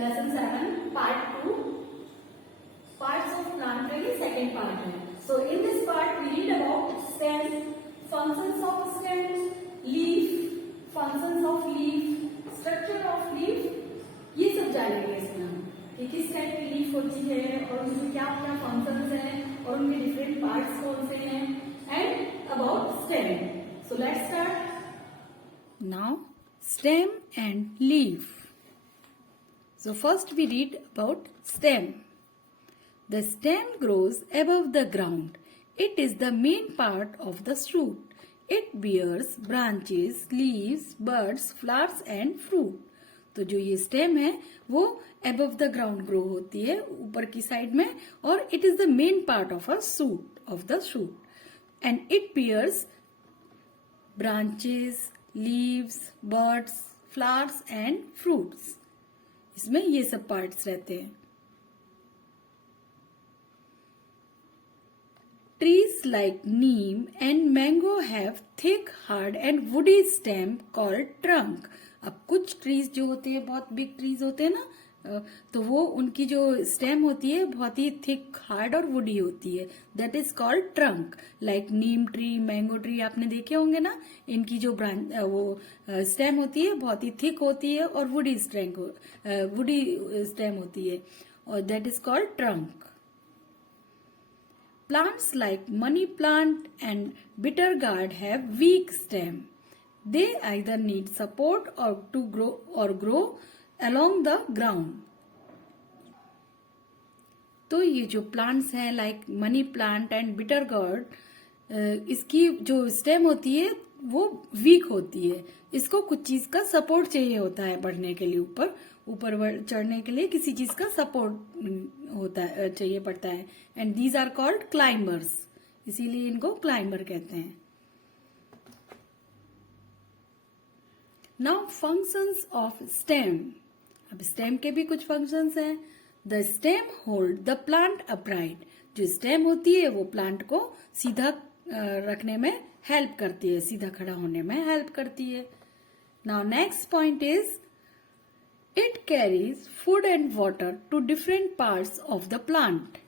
Lesson 7 part 2 parts of plant का ये second part है. So in this part we read about stem, functions of stem, leaf, functions of leaf, structure of leaf, ये सब जानेंगे इसमें हम कि किस टाइप की लीफ होती है और उनके क्या क्या फंक्शंस हैं और उनके डिफरेंट पार्ट्स कौन से हैं and about stem. So let's start. Now, stem and leaf. So first we read about stem. The stem grows above the ground. It is the main part of the shoot. It bears branches, leaves, buds, flowers and fruit. तो जो ये stem है वो above the ground grow होती है ऊपर की side में और it is the main part of a shoot of the shoot and it bears branches, leaves, birds, flowers and fruits. इसमें ये सब पार्ट्स रहते हैं. Trees like Neem and mango have thick, hard and woody stem called trunk. अब कुछ trees जो होते हैं बहुत बिग ट्रीज होते हैं ना, तो वो उनकी जो स्टेम होती है बहुत ही थिक, हार्ड और वुडी होती है. That is called trunk. Like Neem tree, mango tree आपने देखे होंगे ना, इनकी जो स्टेम होती है बहुत ही थिक होती है और वुडी स्टेम होती है और that is called trunk. Plants like money plant and bitter gourd have weak stem. They either need support or to grow along the ground. तो ये जो प्लांट्स हैं like money plant and bitter gourd, इसकी जो stem होती है वो week होती है. इसको कुछ चीज का सपोर्ट चाहिए होता है बढ़ने के लिए, ऊपर चढ़ने के लिए किसी चीज का सपोर्ट होता है, चाहिए पड़ता है. And these are called climbers, इसीलिए इनको क्लाइंबर कहते हैं. Now functions of stem. अब स्टेम के भी कुछ फंक्शंस हैं. The stem hold the plant upright. जो स्टेम होती है वो प्लांट को सीधा रखने में हेल्प करती है, सीधा खड़ा होने में हेल्प करती है. Now next point is it carries food and water to different parts of the plant.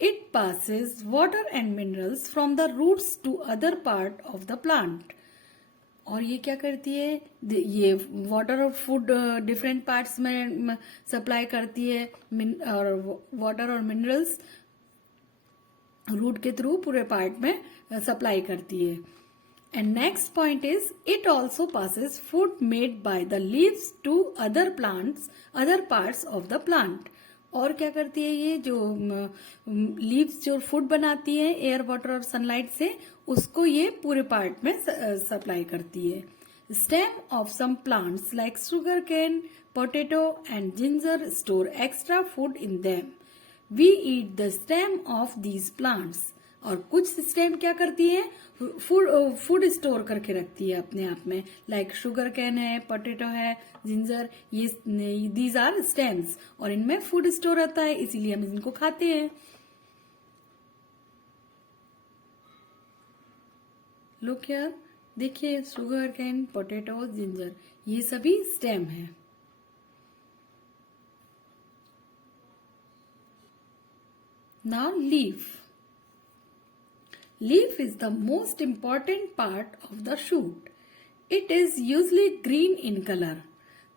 It passes water and minerals from the roots to other part of the plant. और ये क्या करती है, ये वाटर और food different parts में supply करती है और वाटर और मिनरल्स रूट के थ्रू पूरे पार्ट में सप्लाई करती है. And next point is it also passes food made by the leaves to other parts of the plant. और क्या करती है ये जो लीव्स जो फूड बनाती है एयर, वाटर और सनलाइट से, उसको ये पूरे पार्ट में सप्लाई करती है. Stem of some plants like sugar cane, potato and ginger store extra food in them. We eat the stem of these plants. और कुछ स्टेम क्या करती है, फूड स्टोर करके रखती है अपने आप में. लाइक शुगर कैन है, पोटैटो है, जिंजर, ये दीज आर स्टेम्स और इनमें फूड स्टोर रहता है, इसीलिए हम इनको खाते हैं. लुक हियर, देखिए शुगर कैन, पोटैटो, जिंजर, ये सभी स्टेम है. Now leaf. Leaf is the most important part of the shoot. It is usually green in color.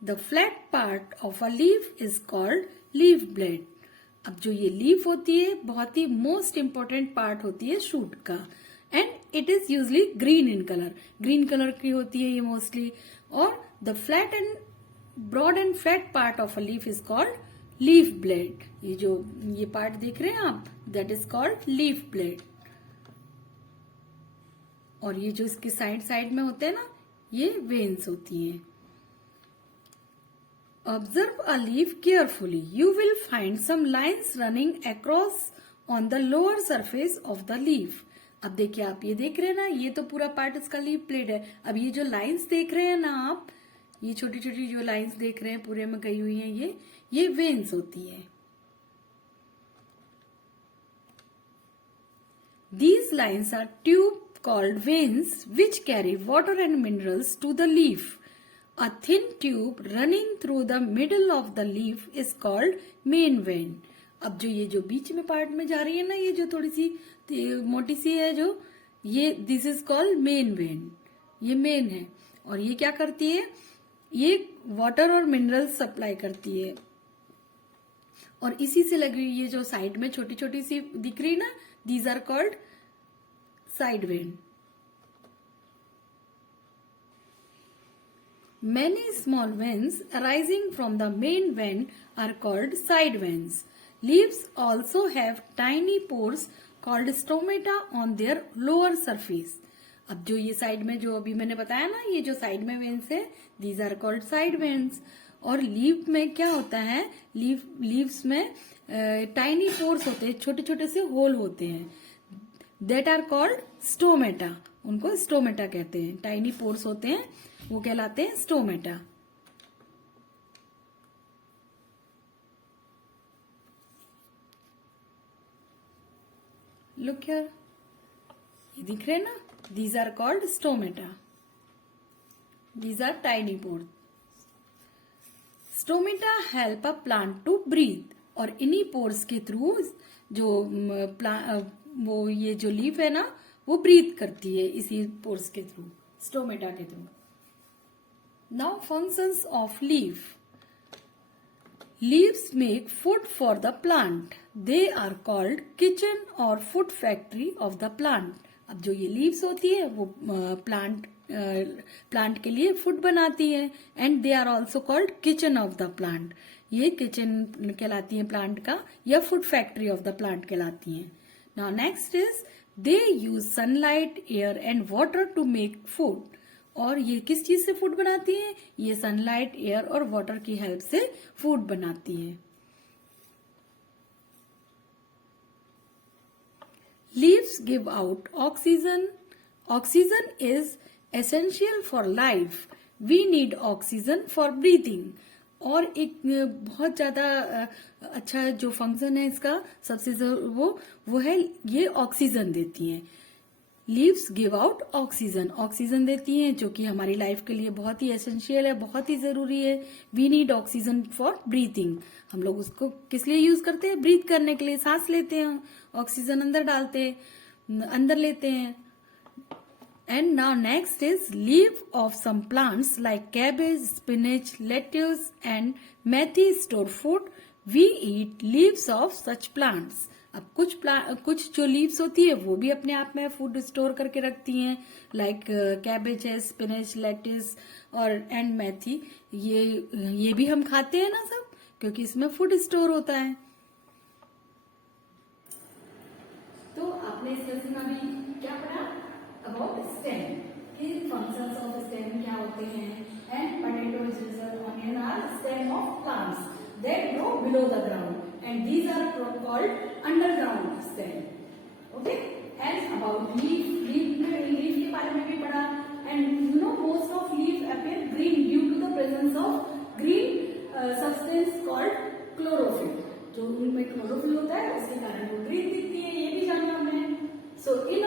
The flat part of a leaf is called leaf blade. अब जो ये leaf होती है बहुत ही most important part होती है shoot का end it is usually green in colour. Green colour की होती है ये मोस्टली. और the flat and broad and flat part of a leaf is called leaf blade. ये पार्ट देख रहे हैं आप, that is called leaf blade. और ये जो इसके साइड में होते हैं ना, ये वेन्स होती हैं. Observe a leaf carefully. You will find some lines running across on the lower surface of the leaf. अब देखिए, आप ये देख रहे हैं ना, ये तो पूरा पार्ट इसका लीफ प्लेट है. अब ये जो लाइन्स देख रहे हैं ना आप, ये छोटी छोटी जो लाइन्स देख रहे हैं पूरे में गई हुई हैं, ये वेन्स होती है. These lines are tube called veins which carry water and minerals to the leaf. A thin tube running through the middle of the leaf is called main vein. अब जो ये जो बीच में पार्ट में जा रही है ना, ये जो थोड़ी सी मोटी सी है जो, ये this is called main vein. ये मेन है. और ये क्या करती है? ये वाटर और मिनरल्स सप्लाई करती है. और इसी से लगी हुई ये जो साइड में छोटी छोटी सी दिख रही ना, these are called side vein. Many small veins arising from the main vein are called side veins. Leaves also have tiny pores called stomata on their lower surface. अब जो ये साइड में जो अभी मैंने बताया ना, ये जो साइड में वेन्स है, these are called side veins. और लीफ में क्या होता है? लीव्स में टाइनी पोर्स होते हैं, छोटे छोटे से होल होते हैं. That are called stomata. उनको स्टोमेटा कहते हैं. टाइनी पोर्स होते हैं, वो कहलाते हैं स्टोमेटा. लुक हियर, ये दिख रहे हैं ना, these are called stomata. These are tiny pores. Stomata help a plant to breathe. और इन्हीं पोर्स के थ्रू जो वो ये जो लीफ है ना, वो ब्रीथ करती है इसी पोर्स के थ्रू, स्टोमेटा के through. Now functions of leaf. Leaves make food for the plant. They are called kitchen or food factory of the plant. अब जो ये leaves होती है वो प्लांट के लिए फूड बनाती है. And they are also called kitchen of the plant. ये किचन कहलाती है प्लांट का, या food factory of the plant कहलाती है. Now next is they use sunlight, air and water to make food. और ये किस चीज से फूड बनाती है? ये सनलाइट, एयर और वाटर की हेल्प से फूड बनाती है. Leaves give out oxygen. Oxygen is essential for life. We need oxygen for breathing. और एक बहुत ज्यादा अच्छा जो फंक्शन है इसका, सबसे वो है ये ऑक्सीजन देती है. Leaves give out oxygen. Oxygen देती हैं जो कि हमारी लाइफ के लिए बहुत ही एसेंशियल है, बहुत ही जरूरी है. We need oxygen for breathing. हम लोग उसको किस लिए यूज करते हैं? ब्रीथ करने के लिए. सांस लेते हैं, ऑक्सीजन अंदर डालते हैं, अंदर लेते हैं. And now next is leave of some plants like cabbage, spinach, lettuce and methi store food. We eat leaves of such plants. अब कुछ जो लीव्स होती है वो भी अपने आप में फूड स्टोर करके रखती हैं, लाइक कैबेज है, स्पिनच, लेटिस और एंड मेथी. ये भी हम खाते हैं ना सब, क्योंकि इसमें फूड स्टोर होता है. तो आपने इस लेसन में अभी क्या पढ़ा? अबाउट स्टेम, कि फंक्शंस ऑफ स्टेम क्या होते हैं. And potatoes, onion are stem of plants that grow below the ground, and these are called underground stem. Okay? And about leaf के बारे में भी पढ़ा. And you know most of leaf appear green due to the presence of green substance called chlorophyll. जो उनमें chlorophyll होता है उसके कारण वो ग्रीन दिखती है, ये भी जानना हमने. So in